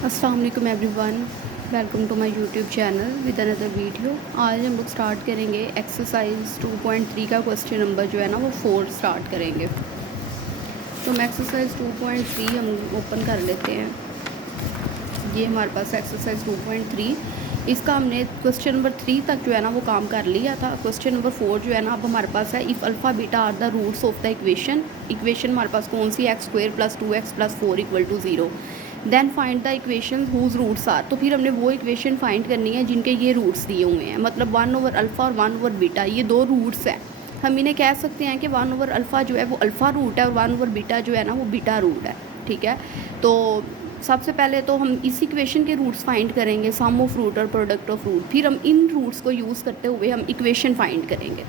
अस्सलाम वालेकुम everyone, welcome to my YouTube channel with another video. आज हम लोग स्टार्ट करेंगे एक्सरसाइज 2.3 का क्वेश्चन नंबर जो है ना वो 4 स्टार्ट करेंगे। तो हम एक्सरसाइज 2.3 हम ओपन कर लेते हैं। ये हमारे पास एक्सरसाइज 2.3, इसका हमने क्वेश्चन नंबर 3 तक जो है ना वो काम कर लिया था। क्वेश्चन नंबर 4 जो है ना अब हमारे पास है, if alpha beta are the roots of the equation हमारे पास कौन सी, x² + 2x + 4 = 0, then find the equation whose roots are. तो फिर हमने वो इक्वेशन फाइंड करनी है जिनके ये रूट्स दिए हुए हैं, मतलब 1/अल्फ़ा और 1/बीटा, ये दो रूट्स हैं। हम इन्हें कह सकते हैं कि 1/अल्फ़ा जो है वो अल्फ़ा रूट है और 1/बीटा जो है ना वो बीटा रूट है। ठीक है, तो सबसे पहले तो हम इस इक्वेशन के रूट्स फाइंड करेंगे, सम ऑफ रूट और प्रोडक्ट ऑफ रूट। फिर हम इन रूट्स को यूज़ करते हुए हम इक्वेशन फाइंड करेंगे।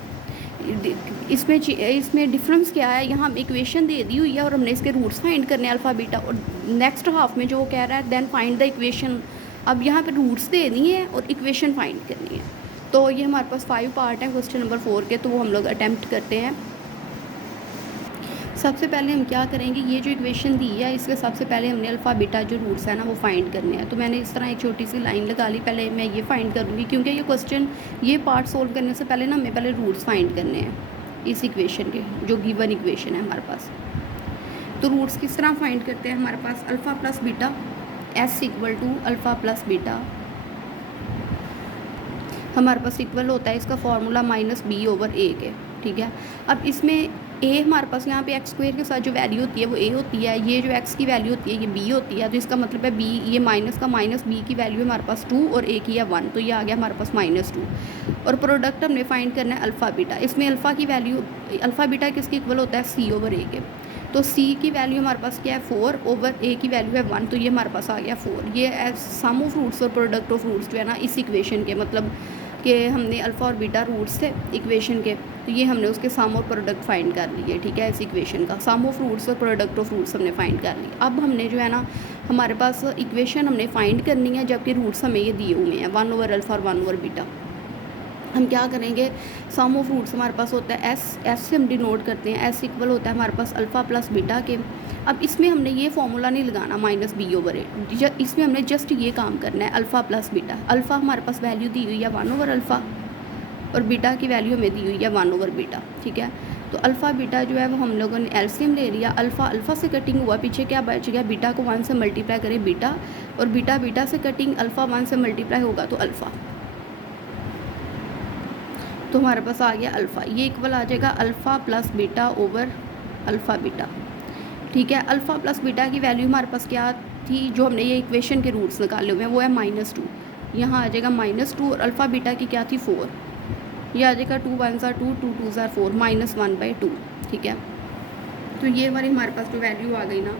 इसमें डिफरेंस क्या है, यहाँ हम इक्वेशन दे दी हुई है और हमने इसके रूट्स फाइंड करने हैं अल्फ़ा बीटा, और नेक्स्ट हाफ में जो वो कह रहा है देन फाइंड द इक्वेशन। अब यहाँ पे रूट्स दे दिए हैं और इक्वेशन फाइंड करनी है। तो ये हमारे पास 5 पार्ट हैं क्वेश्चन नंबर 4 के, तो वो हम लोग अटैम्प्ट करते हैं। सबसे पहले हम क्या करेंगे, ये जो इक्वेशन दी है इसके सबसे पहले हमने अल्फ़ा बीटा जो रूट्स है ना वो फाइंड करने हैं। तो मैंने इस तरह एक छोटी सी लाइन लगा ली, पहले मैं ये फाइंड करूँगी क्योंकि ये क्वेश्चन, ये पार्ट सोल्व करने से पहले ना हमें पहले रूट्स फाइंड करने हैं इस इक्वेशन के, जो गिवन इक्वेशन है हमारे पास। तो रूट्स किस तरह फाइंड करते हैं, हमारे पास alpha plus beta S = alpha plus beta हमारे पास इक्वल होता है, इसका फॉर्मूला -b/a के। ठीक है, अब इसमें a हमारे पास यहाँ पे x² के साथ जो वैल्यू होती है वो a होती है, ये जो x की वैल्यू होती है ये b होती है। तो इसका मतलब है b, ये माइनस का माइनस b की वैल्यू हमारे पास 2 और a की है 1, तो ये आ गया हमारे पास -2। और प्रोडक्ट हमने फाइंड करना है अल्फ़ा बीटा। इसमें अल्फ़ा की वैल्यू, अल्फ़ा बीटा किसके इक्वल होता है, c/a के। तो c की वैल्यू हमारे पास क्या है 4/a की वैल्यू है 1, तो ये हमारे पास आ गया 4। ये सम ऑफ रूट्स और प्रोडक्ट ऑफ रूट्स जो है ना इस इक्वेशन के, मतलब कि हमने अल्फ़ा और बीटा रूट्स थे इक्वेशन के, तो ये हमने उसके सम और प्रोडक्ट फाइंड कर लिए। ठीक है, इस इक्वेशन का सम ऑफ रूट्स और प्रोडक्ट ऑफ रूट्स हमने फाइंड कर लिए। अब हमने जो है ना हमारे पास इक्वेशन हमने फाइंड करनी है, जबकि रूट्स हमें ये दिए हुए हैं 1/अल्फ़ा और 1/बीटा। हम क्या करेंगे, सम ऑफ रूट्स हमारे पास होता है एस से हम डिनोट करते हैं, एस इक्वल होता है हमारे पास अल्फ़ा प्लस बीटा के। अब इसमें हमने ये फॉर्मूला नहीं लगाना -b/a, इसमें हमने जस्ट ये काम करना है अल्फ़ा प्लस बीटा। अल्फ़ा हमारे पास वैल्यू दी हुई है 1/अल्फ़ा और बीटा की वैल्यू हमें दी हुई है 1/बीटा। ठीक है, तो अल्फ़ा बीटा जो है वो हम लोगों ने एलसीएम ले लिया, अल्फ़ा से कटिंग हुआ, पीछे क्या बच गया, बीटा को 1 से मल्टीप्लाई करें बीटा, और बीटा से कटिंग अल्फ़ा 1 से मल्टीप्लाई होगा तो अल्फ़ा, तो हमारे पास आ गया अल्फ़ा। ये इक्वल आ जाएगा alpha plus beta over alpha beta. ठीक है, अल्फ़ा प्लस बीटा की वैल्यू हमारे पास क्या थी, जो हमने ये इक्वेशन के रूट्स निकाले हुए हैं वो है -2, यहाँ आ जाएगा -2, और अल्फ़ा बीटा की क्या थी 4, ये आ जाएगा 2 1 ज़ा 2 2 2 ज़ा 4 -1/2। ठीक है, तो ये हमारे पास जो वैल्यू आ गई ना,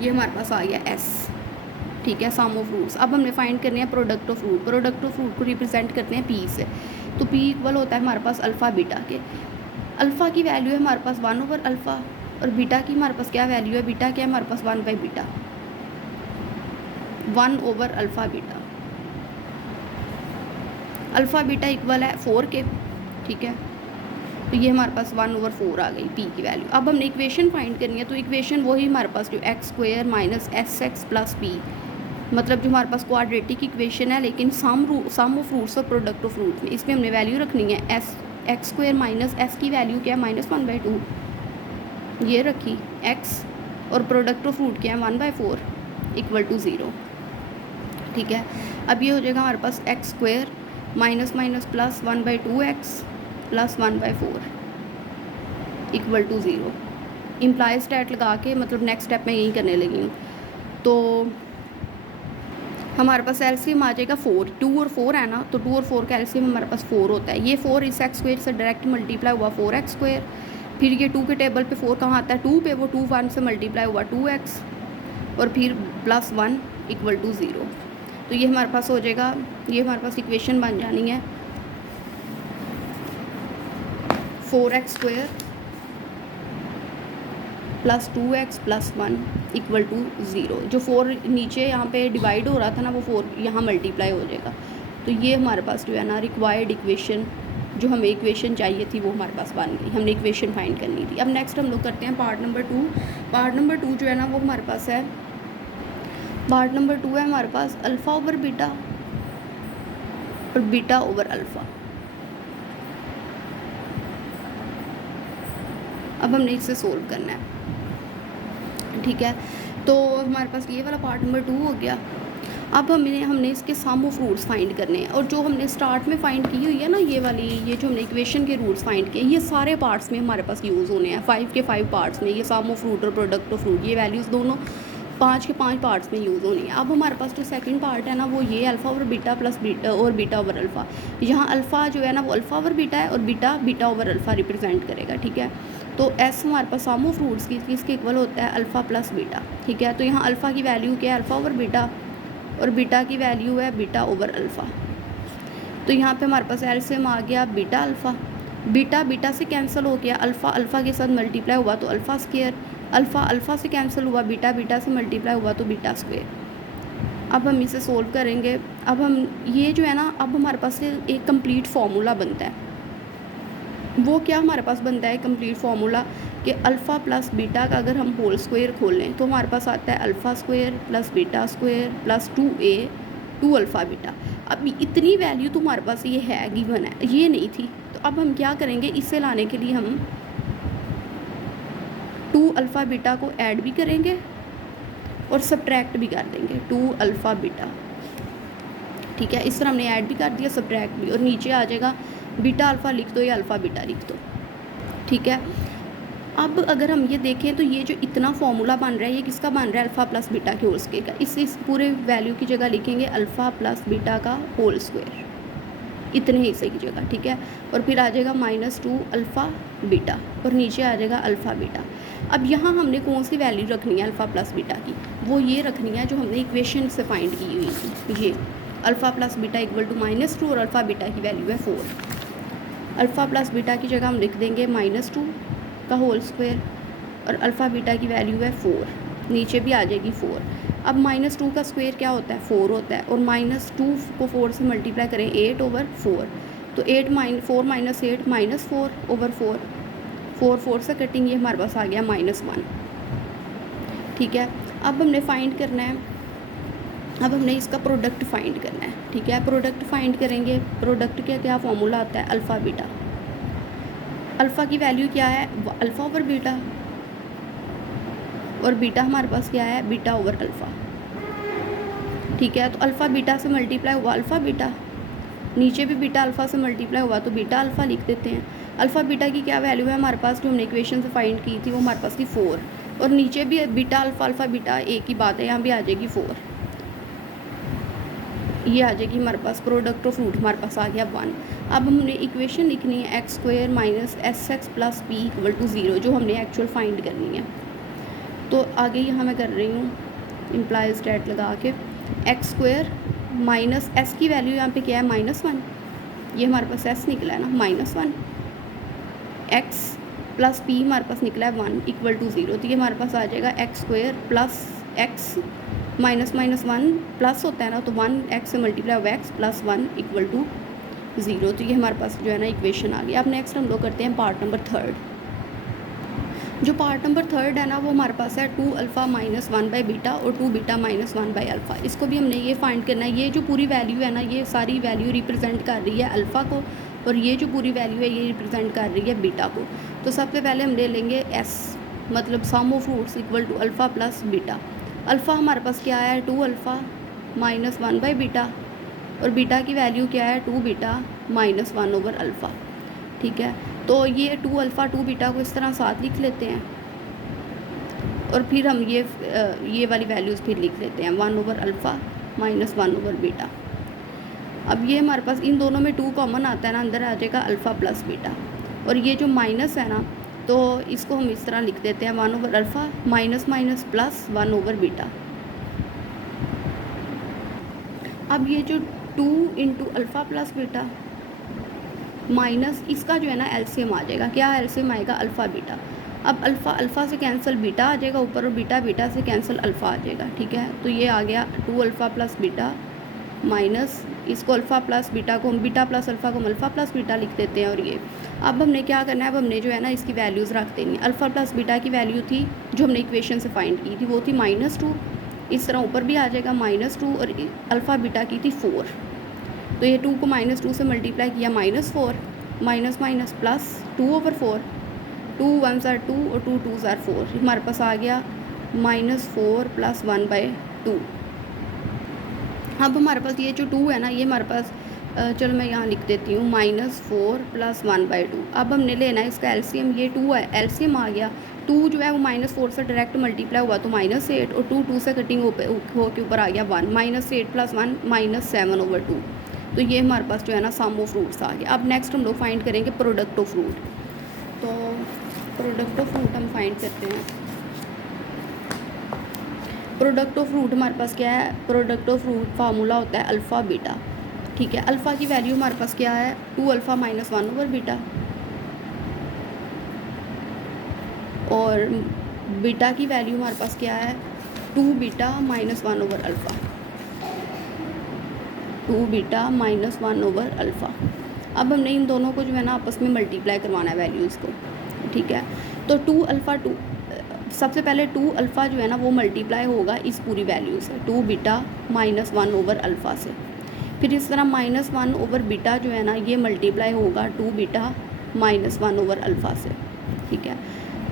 ये हमारे पास आ गया S। ठीक है, सम ऑफ रूट्स। अब हमने फाइंड करने हैं product of root. Product of root को रिप्रेजेंट करते हैं P से, तो P इक्वल होता है हमारे पास अल्फ़ा बीटा के। अल्फ़ा की वैल्यू है हमारे पास 1/अल्फ़ा और बीटा की हमारे पास क्या वैल्यू है, बीटा क्या है हमारे पास 1/बीटा, 1/अल्फ़ा बीटा। अल्फ़ा बीटा इक्वल है 4 के। ठीक है, तो ये हमारे पास 1/4 आ गई P की वैल्यू। अब हमने इक्वेशन फाइंड करनी है, तो इक्वेशन वही हमारे पास जो x² - sx + p, मतलब जो हमारे पास क्वाड्रेटिक इक्वेशन है, लेकिन सम ऑफ रूट्स और प्रोडक्ट ऑफ रूट में इसमें हमने वैल्यू रखनी है x² - s की वैल्यू क्या है -1/2, ये रखी x, और प्रोडक्ट ऑफ रूट क्या है 1/4 = 0। ठीक है, अब ये हो जाएगा हमारे पास x² - plus 1/2x + 1/4 = 0। Imply stat लगा के, मतलब नेक्स्ट स्टेप मैं यही करने लगी हूँ। तो हमारे पास एलसीएम आ जाएगा 4, 2 और 4 है ना, तो 2 और 4 का एलसीएम हमारे पास 4 होता है। ये 4 इस x² से डायरेक्ट मल्टीप्लाई हुआ 4x², फिर ये 2 के टेबल पे 4 कहाँ आता है 2 पे, वो 2 1 से मल्टीप्लाई हुआ 2x, और फिर +1 = 0। तो ये हमारे पास हो जाएगा, ये हमारे पास इक्वेशन बन जानी है 4x² + 2x + 1 = 0। जो 4 नीचे यहाँ पे डिवाइड हो रहा था ना, वो 4 यहाँ मल्टीप्लाई हो जाएगा। तो ये हमारे पास जो है ना रिक्वायर्ड इक्वेशन, जो हमें इक्वेशन चाहिए थी वो हमारे पास बन गई। हमने इक्वेशन फाइंड करनी थी। अब नेक्स्ट हम लोग करते हैं पार्ट नंबर 2। पार्ट नंबर 2 जो है ना वो हमारे पास है पार्ट नंबर 2 है हमारे पास अल्फ़ा ओवर बीटा और बीटा ओवर अल्फ़ा। अब हमने इसे सोल्व करना है, ठीक है। तो हमारे पास ये वाला पार्ट नंबर 2 हो गया। अब हमने इसके सम ऑफ रूट्स फाइंड करने हैं, और जो हमने स्टार्ट में फाइंड की हुई है ना ये वाली, ये जो हमने इक्वेशन के रूट्स फाइंड किए, ये सारे पार्ट्स में हमारे पास यूज़ होने हैं। 5 के 5 पार्ट्स में ये सम ऑफ रूट और प्रोडक्ट ऑफ रूट, ये वैल्यूज़ दोनों 5 के 5 पार्ट्स में यूज़ होनी है। अब हमारे पास जो सेकंड पार्ट है ना वो ये alpha over beta plus beta और बीटा ओवर अल्फ़ा। यहाँ अल्फ़ा जो है ना वो अल्फ़ा ओवर बीटा है और beta beta over alpha represent करेगा, ठीक है। तो एस हमारे पास सम ऑफ रूट्स की किसके इक्वल होता है, अल्फ़ा प्लस बीटा, ठीक है। तो यहाँ अल्फ़ा की वैल्यू क्या है, अल्फ़ा ओवर बीटा, और बीटा की वैल्यू है बीटा ओवर अल्फ़ा। तो यहाँ पे हमारे पास एलसीएम आ गया बीटा अल्फ़ा, बीटा बीटा से कैंसिल हो गया, अल्फ़ा अल्फ़ा के साथ मल्टीप्लाई हुआ तो अल्फ़ा स्क्वायर, अल्फ़ा अल्फ़ा से कैंसिल हुआ, बीटा बीटा से मल्टीप्लाई हुआ तो बीटा स्क्वायर। अब हम इसे सोल्व करेंगे। अब हम ये जो है ना, अब हमारे पास एक कंप्लीट फार्मूला बनता है। वो क्या हमारे पास बनता है कंप्लीट फार्मूला, कि अल्फ़ा प्लस बीटा का अगर हम होल स्क्वायर खोल लें तो हमारे पास आता है alpha square plus beta square plus 2a 2 alpha beta. अब इतनी वैल्यू तो हमारे पास ये है, गिवन है, ये नहीं थी। तो अब हम क्या करेंगे, इसे लाने के लिए हम 2 अल्फ़ा बीटा को ऐड भी करेंगे और सब्ट्रैक्ट भी कर देंगे 2 अल्फ़ा बीटा, ठीक है। इस तरह हमने ऐड भी कर दिया, सब्ट्रैक्ट भी, और नीचे आ जाएगा बीटा अल्फ़ा लिख दो या अल्फ़ा बीटा लिख दो, ठीक है। अब अगर हम ये देखें तो ये जो इतना फॉर्मूला बन रहा है ये किसका बन रहा है, अल्फ़ा प्लस बीटा के होल स्क्वायर का। इस पूरे वैल्यू की जगह लिखेंगे अल्फ़ा प्लस बीटा का होल स्क्वायर, इतने हिस्से की जगह, ठीक है। और फिर आ जाएगा -2 अल्फ़ा बीटा और नीचे आ जाएगा अल्फ़ा बीटा। अब यहाँ हमने कौन सी वैल्यू रखनी है अल्फ़ा प्लस बीटा की, वो ये रखनी है जो हमने इक्वेशन से फाइंड की हुई थी, ये alpha plus beta equal to -2 और अल्फ़ा बीटा की वैल्यू है 4। अल्फ़ा प्लस बीटा की जगह हम लिख देंगे -2 का होल स्क्वायर और अल्फ़ा बीटा की वैल्यू है 4, नीचे भी आ जाएगी 4। अब -2 का स्क्वायर क्या होता है, 4 होता है, और -2 को 4 से मल्टीप्लाई करें 8 ओवर 4, तो 4 - 8 -4 ओवर 4, 4 4 से कटिंग, ये हमारे पास आ गया -1, ठीक है। अब हमने फाइंड करना है, अब हमने इसका प्रोडक्ट फाइंड करना है, ठीक है। प्रोडक्ट फाइंड करेंगे, प्रोडक्ट का क्या फॉर्मूला आता है, अल्फ़ा बीटा। अल्फ़ा की वैल्यू क्या है, अल्फ़ा ओवर बीटा, और बीटा हमारे पास क्या है, बीटा ओवर अल्फ़ा, ठीक है। तो अल्फ़ा बीटा से मल्टीप्लाई हुआ अल्फ़ा बीटा, नीचे भी बीटा अल्फ़ा से मल्टीप्लाई हुआ तो बीटा अल्फ़ा लिख देते हैं। अल्फ़ा बीटा की क्या वैल्यू है हमारे पास, जो हमने इक्वेशन से फाइंड की थी वो हमारे पास थी 4, और नीचे भी बीटा अल्फ़ा अल्फ़ा बीटा एक ही बात है, यहाँ भी आ जाएगी 4, ये आ जाएगी हमारे पास प्रोडक्ट ऑफ रूट, हमारे पास आ गया 1। अब हमने इक्वेशन लिखनी है x square minus SX plus P equal to 0, जो हमने एक्चुअल फाइंड करनी है। तो आगे यहाँ मैं कर रही हूँ इम्प्लाइज डेट लगा के, एक्स स्क्वायर माइनस एस की वैल्यू यहाँ पे क्या है, -1, ये हमारे पास एस निकला है ना, -1, एक्स प्लस पी हमारे पास निकला है 1 इक्वल टू 0, तो ये हमारे पास आ जाएगा x square plus x -1 plus होता है ना, तो 1 एक्स से मल्टीप्लाई हुआ एक्स प्लस 1 इक्वल टू 0, तो ये हमारे पास जो है ना इक्वेशन आ गई। अब नेक्स्ट हम लोग करते हैं पार्ट नंबर 3। जो पार्ट नंबर 3 है ना वो हमारे पास है 2 अल्फ़ा माइनस 1 बाई बीटा और 2 बीटा माइनस 1 बाई अल्फ़ा। इसको भी हमने ये फाइंड करना है। ये जो पूरी वैल्यू है ना, ये सारी वैल्यू रिप्रेजेंट कर रही है अल्फ़ा को, और ये जो पूरी वैल्यू है ये रिप्रेजेंट कर रही है बीटा को। तो सबसे पहले हम ले लेंगे एस, मतलब sum of roots equal to alpha plus beta. Alpha हमारे पास क्या है, 2 अल्फ़ा माइनस 1 बाई बीटा, और बीटा की वैल्यू क्या है, 2 बीटा माइनस 1 ओवर अल्फ़ा, ठीक है। तो ये 2 अल्फ़ा 2 बीटा को इस तरह साथ लिख लेते हैं, और फिर हम ये वाली वैल्यूज़ फिर लिख लेते हैं, 1 over alpha minus 1 over beta. अब ये हमारे पास इन दोनों में 2 कॉमन आता है ना, अंदर आ जाएगा अल्फ़ा प्लस बीटा, और ये जो माइनस है ना तो इसको हम इस तरह लिख देते हैं, 1 over alpha minus minus plus 1 over beta. अब ये जो 2 into alpha plus beta minus इसका जो है ना एलसीएम आ जाएगा, क्या एलसीएम आएगा, अल्फ़ा बीटा। अब अल्फ़ा अल्फ़ा से कैंसिल बीटा आ जाएगा ऊपर, और बीटा बीटा से कैंसिल अल्फ़ा आ जाएगा, ठीक है। तो ये आ गया 2 अल्फ़ा प्लस बीटा माइनस इसको अल्फ़ा प्लस बीटा को हम बीटा प्लस अल्फ़ा को हम अल्फ़ा प्लस बीटा लिख देते हैं। और ये अब हमने क्या करना है, अब हमने जो है ना इसकी वैल्यूज़ रख देनी है। अल्फ़ा प्लस बीटा की वैल्यू थी जो हमने इक्वेशन से फाइंड की थी, वो थी -2 इस तरह ऊपर भी आ जाएगा -2 और अल्फ़ा बीटा की थी 4, तो ये 2 को -2 से मल्टीप्लाई किया -4 minus minus plus 2/4, 2 1s are 2 और 2 2s are 4, हमारे पास आ गया -4 + 1/2। अब हमारे पास ये जो 2 है ना, ये हमारे पास चलो मैं यहाँ लिख देती हूँ -4 + 1/2। अब हमने लेना है इसका एलसीएम, ये 2 है, एलसीएम आ गया। 2 जो है वो -4 से डायरेक्ट मल्टीप्लाई हुआ तो -8 और 2 से कटिंग हो के ऊपर आ गया 1, -8 + 1 -7/2। तो ये हमारे पास जो है ना सम ऑफ फ्रूट्स आ गया। अब नेक्स्ट हम लोग फाइंड करेंगे प्रोडक्ट ऑफ फ्रूट। तो प्रोडक्ट ऑफ फ्रूट हम फाइंड करते हैं। प्रोडक्ट ऑफ फ्रूट हमारे पास क्या है, प्रोडक्ट ऑफ फ्रूट फार्मूला होता है अल्फ़ा बीटा, ठीक है। अल्फ़ा की वैल्यू हमारे पास क्या है, 2α - 1/बीटा, और बीटा की वैल्यू हमारे पास क्या है, 2β - 1/अल्फ़ा, 2β - 1/अल्फ़ा। अब हमने इन दोनों को जो है ना आपस में मल्टीप्लाई करवाना है वैल्यूज़ को, ठीक है। तो 2α सबसे पहले 2α जो है ना वो मल्टीप्लाई होगा इस पूरी वैल्यू से, 2β - 1/अल्फ़ा से। फिर इस तरह -1/बीटा जो है ना ये मल्टीप्लाई होगा 2β - 1/अल्फ़ा से, ठीक है।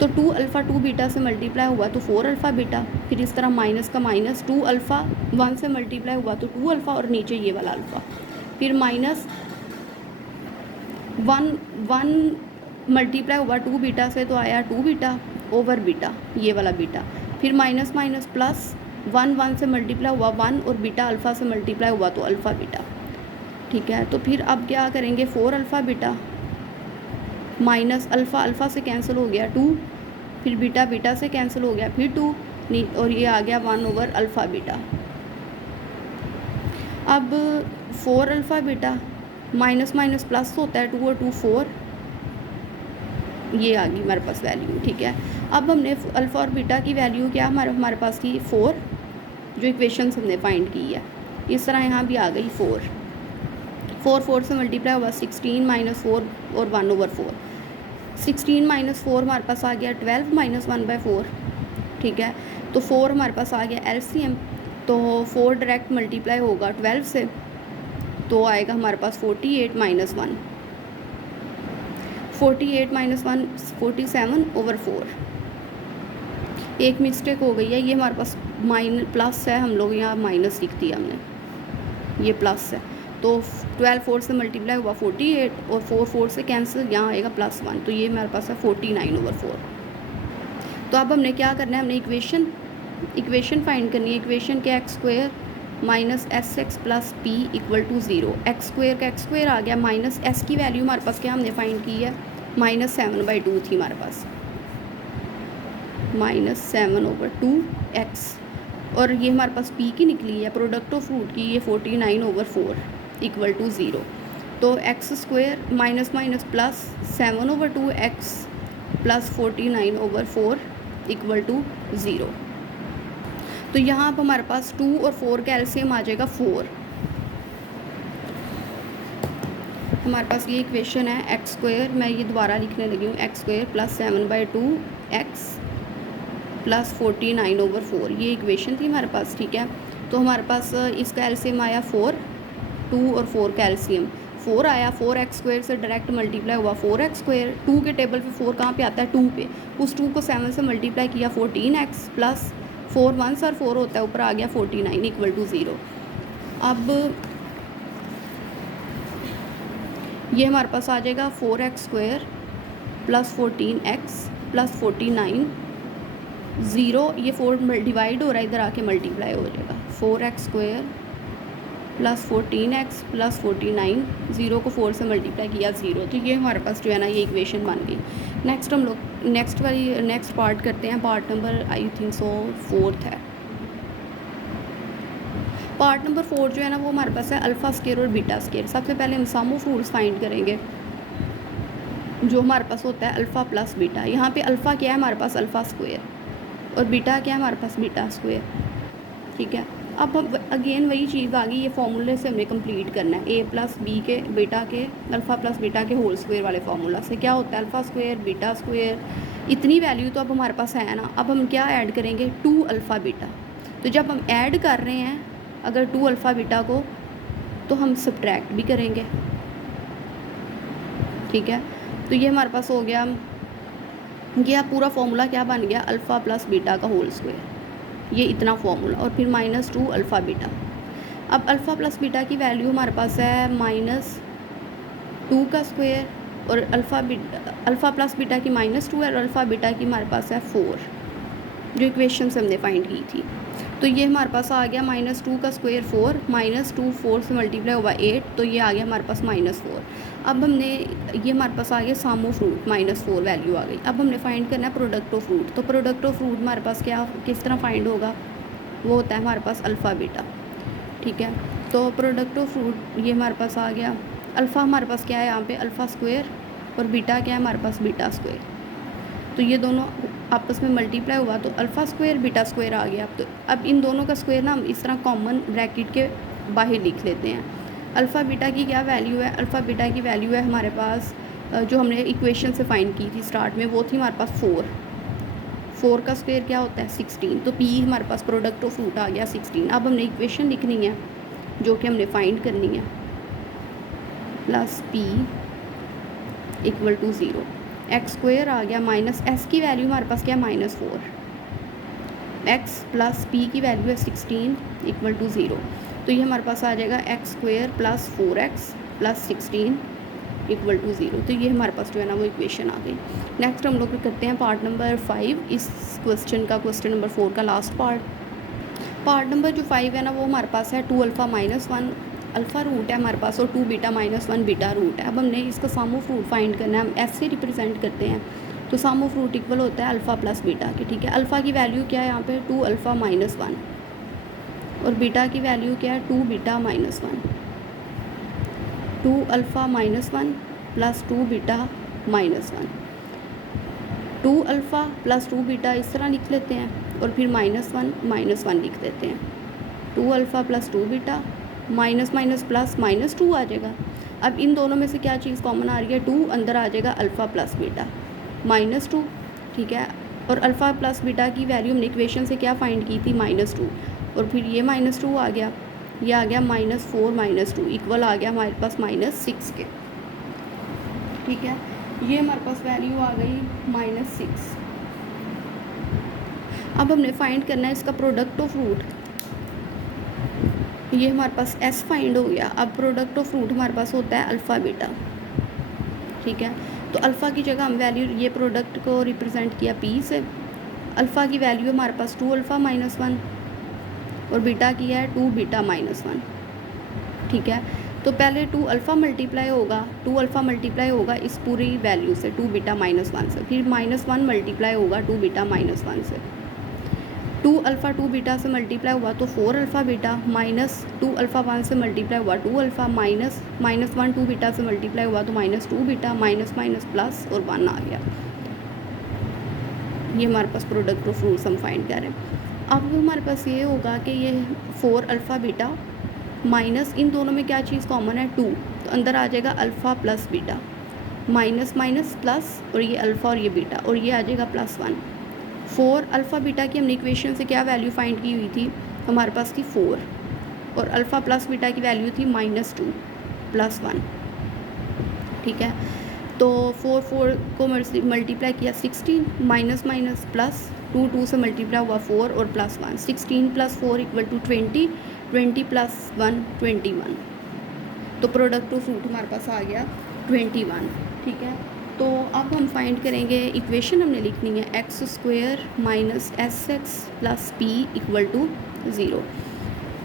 तो 2α 2β से मल्टीप्लाई हुआ तो 4α बीटा, फिर इस तरह माइनस का माइनस, 2α 1 से मल्टीप्लाई हुआ तो 2α और नीचे ये वाला अल्फ़ा, फिर -1 मल्टीप्लाई हुआ 2β से तो आया 2β/बीटा, ये वाला बीटा, फिर माइनस माइनस प्लस 1 से मल्टीप्लाई हुआ 1 और बीटा अल्फ़ा से मल्टीप्लाई हुआ तो अल्फ़ा बीटा, ठीक है। तो फिर अब क्या करेंगे, 4α बीटा माइनस अल्फ़ा से कैंसिल हो गया 2, फिर बीटा से कैंसिल हो गया फिर 2, और ये आ गया 1/अल्फ़ा बीटा। अब 4α बीटा माइनस माइनस प्लस होता है 2 और 2 4, ये आ गई हमारे पास वैल्यू, ठीक है। अब हमने अल्फ़ा और बीटा की वैल्यू क्या हमारे पास थी 4, जो इक्वेशंस हमने फाइंड की है, इस तरह यहाँ भी आ गई 4 से मल्टीप्लाई हुआ 16 - 4 और 1/4, 16 - 4 हमारे पास आ गया 12 - 1/4, ठीक है। तो 4 हमारे पास आ गया एलसीएम, तो 4 डायरेक्ट मल्टीप्लाई होगा 12 से तो आएगा हमारे पास 48 - 1, 48 - 1 47/4। एक मिस्टेक हो गई है, ये हमारे पास प्लस है, हम लोग यहाँ माइनस लिख दिया हमने, ये प्लस है। तो 12 4 से मल्टीप्लाई हुआ 48 और 4 से कैंसिल, यहाँ आएगा +1, तो ये हमारे पास है 49/4। तो अब हमने क्या करना है, हमने इक्वेशन फाइंड करनी है। इक्वेशन क्या, x² - sx + p = 0। x² का x² आ गया, माइनस s की वैल्यू हमारे पास क्या हमने फाइंड की है, -7/2 थी हमारे पास, -7/2x, और ये हमारे पास p की निकली है प्रोडक्ट ऑफ फ्रूट की, ये 49/4 = 0। तो x² minus minus plus 7/2x + 49/4 = 0। तो यहाँ अब हमारे पास 2 और 4 का एलसीएम आ जाएगा 4। हमारे पास ये इक्वेशन है x², मैं ये दोबारा लिखने लगी हूँ, x² + 7/2x + 49/4, ये इक्वेशन थी हमारे पास, ठीक है। तो हमारे पास इसका एलसीएम आया 4, 2 और 4 का एलसीएम 4 आया, 4x² से डायरेक्ट मल्टीप्लाई हुआ 4x², 2 के टेबल पे 4 कहाँ पे आता है, 2 पे, उस 2 को 7 से मल्टीप्लाई किया 14x + 4 1s are 4 होता है, ऊपर आ गया 49 = 0। अब ये हमारे पास आ जाएगा 4x² + 14x + 49, 0, ये 4 डिवाइड हो रहा है, इधर आके मल्टीप्लाई हो जाएगा, 4x² + 14x + 49, 0 को 4 से मल्टीप्लाई किया 0, तो ये हमारे पास जो है ना ये इक्वेशन बन गई। नेक्स्ट हम लोग नेक्स्ट पार्ट करते हैं, part number I think so 4th है। पार्ट नंबर 4 जो है ना वो हमारे पास है अल्फ़ा² और बीटा²। सबसे पहले हम सम ऑफ फ्रूट्स फाइंड करेंगे, जो हमारे पास होता है अल्फ़ा + बीटा। यहाँ पे अल्फ़ा क्या है हमारे पास, अल्फ़ा² और बीटा क्या है हमारे पास, बीटा², ठीक है। अब अगेन वही चीज़ आ गई, ये फार्मूले से हमने कंप्लीट करना है, a + b के बीटा के अल्फ़ा + बीटा के होल स्क्वायर वाले फार्मूला से क्या होता है, अल्फ़ा² बीटा², इतनी वैल्यू तो अब हमारे पास है ना। अब हम क्या ऐड करेंगे, 2α बीटा, तो जब हम ऐड कर रहे हैं अगर 2 अल्फ़ा बीटा को, तो हम सब्ट्रैक्ट भी करेंगे, ठीक है। तो ये हमारे पास हो गया, ये पूरा फॉर्मूला क्या बन गया, अल्फ़ा प्लस बीटा का होल स्क्वायर, ये इतना फॉर्मूला, और फिर -2 अल्फ़ा बीटा। अब अल्फ़ा प्लस बीटा की वैल्यू हमारे पास है -2 का स्क्वायर, और अल्फ़ा प्लस बीटा की -2 है, और अल्फ़ा बीटा की हमारे पास है 4, जो इक्वेशन से हमने फाइंड की थी। तो ये हमारे पास आ गया -2 का स्क्वायर 4, -2 4 से मल्टीप्लाई हुआ 8, तो ये आ गया हमारे पास -4। अब हमने, ये हमारे पास आ गया सम ऑफ रूट, -4 वैल्यू आ गई। अब हमने फाइंड करना है प्रोडक्ट ऑफ रूट। तो प्रोडक्ट ऑफ रूट हमारे पास क्या, किस तरह फाइंड होगा, वो होता है हमारे पास अल्फ़ा बीटा, ठीक है। तो प्रोडक्ट ऑफ रूट ये हमारे पास आ गया, अल्फ़ा हमारे पास क्या है यहाँ पे, अल्फ़ा स्क्वायर, और बीटा क्या है हमारे पास, बीटा स्क्वायर। तो ये दोनों आपस में मल्टीप्लाई हुआ तो अल्फ़ा स्क्वायर बीटा स्क्वायर आ गया। तो अब इन दोनों का स्क्वायर ना हम इस तरह कॉमन ब्रैकेट के बाहर लिख लेते हैं। अल्फ़ा बीटा की क्या वैल्यू है, अल्फ़ा बीटा की वैल्यू है हमारे पास, जो हमने इक्वेशन से फाइंड की थी स्टार्ट में, वो थी हमारे पास 4 का स्क्वायर क्या होता है 16। तो पी हमारे पास प्रोडक्ट ऑफ रूट आ गया 16। अब हमने इक्वेशन लिखनी है जो कि हमने फाइंड करनी है, plus P equal to 0, X square आ गया माइनस एस की वैल्यू हमारे पास क्या है -4, एक्स प्लस पी की वैल्यू है 16 इक्वल टू 0। तो ये हमारे पास आ जाएगा x square plus 4x plus 16 equal to 0। तो ये हमारे पास जो है ना वो इक्वेशन आ गई। नेक्स्ट हम लोग करते हैं पार्ट नंबर 5 इस क्वेश्चन का, क्वेश्चन नंबर 4 का लास्ट पार्ट नंबर जो 5 है ना वो हमारे पास है 2 अल्फ़ा -1 अल्फ़ा रूट है हमारे पास, और 2 बीटा -1 बीटा रूट है। अब हमने इसका सम ऑफ रूट फाइंड करना है, हम ऐसे रिप्रेजेंट करते हैं। तो सम ऑफ रूट इक्वल होता है अल्फ़ा प्लस बीटा के, ठीक है। अल्फ़ा की वैल्यू क्या है यहाँ पे 2 अल्फ़ा -1, और बीटा की वैल्यू क्या है 2 beta -1, 2 alpha -1 plus 2 beta -1, 2 alpha plus 2 beta इस तरह लिख लेते हैं, और फिर -1 लिख देते हैं। 2 alpha plus 2 beta, minus minus plus -2 आ जाएगा। अब इन दोनों में से क्या चीज़ कॉमन आ रही है, 2 अंदर आ जाएगा अल्फ़ा प्लस बीटा -2, ठीक है। और अल्फ़ा प्लस बीटा की वैल्यू हमने इक्वेशन से क्या फाइंड की थी -2, और फिर ये -2 आ गया, ये आ गया -4 -2 इक्वल आ गया हमारे पास -6 के, ठीक है। ये हमारे पास वैल्यू आ गई -6। अब हमने फाइंड करना है इसका प्रोडक्ट ऑफ रूट। ये हमारे पास एस फाइंड हो गया। अब प्रोडक्ट ऑफ रूट हमारे पास होता है अल्फ़ा बीटा, ठीक है। तो अल्फ़ा की जगह हम वैल्यू, ये प्रोडक्ट को रिप्रेजेंट किया पी से। अल्फ़ा की वैल्यू हमारे पास 2 अल्फ़ा -1, और बीटा की है 2 बीटा -1, ठीक है। तो पहले 2 अल्फ़ा मल्टीप्लाई होगा, 2 अल्फ़ा मल्टीप्लाई होगा इस पूरी वैल्यू से 2 बीटा -1 से, फिर -1 मल्टीप्लाई होगा 2 बीटा -1 से, 2 अल्फ़ा 2 बीटा से मल्टीप्लाई हुआ तो 4 अल्फ़ा बीटा, -2 अल्फ़ा 1 से मल्टीप्लाई हुआ 2 अल्फ़ा, -1 2 बीटा से मल्टीप्लाई हुआ तो -2 बीटा, माइनस माइनस प्लस और 1 आ गया। ये हमारे पास प्रोडक्ट ऑफ रूट्स हम फाइंड कर रहे हैं। अब हमारे पास ये होगा कि ये 4 अल्फ़ा बीटा माइनस, इन दोनों में क्या चीज़ कॉमन है 2, तो अंदर आ जाएगा alpha plus beta, minus minus plus, और ये अल्फ़ा और ये बीटा, और ये आ जाएगा +1। 4 अल्फ़ा बीटा की हमने इक्वेशन से क्या वैल्यू फाइंड की हुई थी, हमारे पास थी 4, और अल्फ़ा प्लस बीटा की वैल्यू थी -2 +1, ठीक है। तो 4 को मल्टीप्लाई किया 16, माइनस माइनस प्लस, 2 से मल्टीप्लाई हुआ 4 और +1, 16 + 4 इक्वल टू 20, 20 + 1 21। तो प्रोडक्ट ऑफ रूट हमारे पास आ गया 21, ठीक है। तो अब हम फाइंड करेंगे, इक्वेशन हमने लिखनी है x² - sx + p = 0।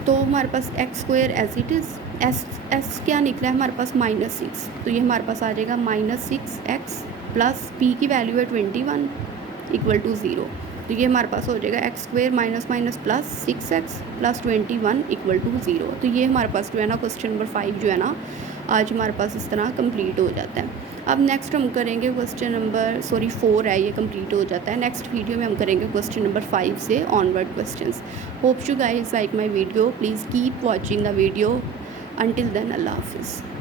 तो हमारे पास x² as it is, s क्या निकला है हमारे पास -6, तो ये हमारे पास आ जाएगा -6x प्लस p की वैल्यू है 21 = 0। तो ये हमारे पास हो जाएगा x² - प्लस 6x प्लस 21 = 0। तो ये हमारे पास जो है ना क्वेश्चन नंबर 5 जो है ना आज हमारे पास इस तरह कंप्लीट हो जाता है। अब नेक्स्ट हम करेंगे क्वेश्चन नंबर 4 है, ये कंप्लीट हो जाता है। नेक्स्ट वीडियो में हम करेंगे क्वेश्चन नंबर 5 से onward questions. Hope you guys like my video, please keep watching the video. Until then अल्लाह हाफिज़।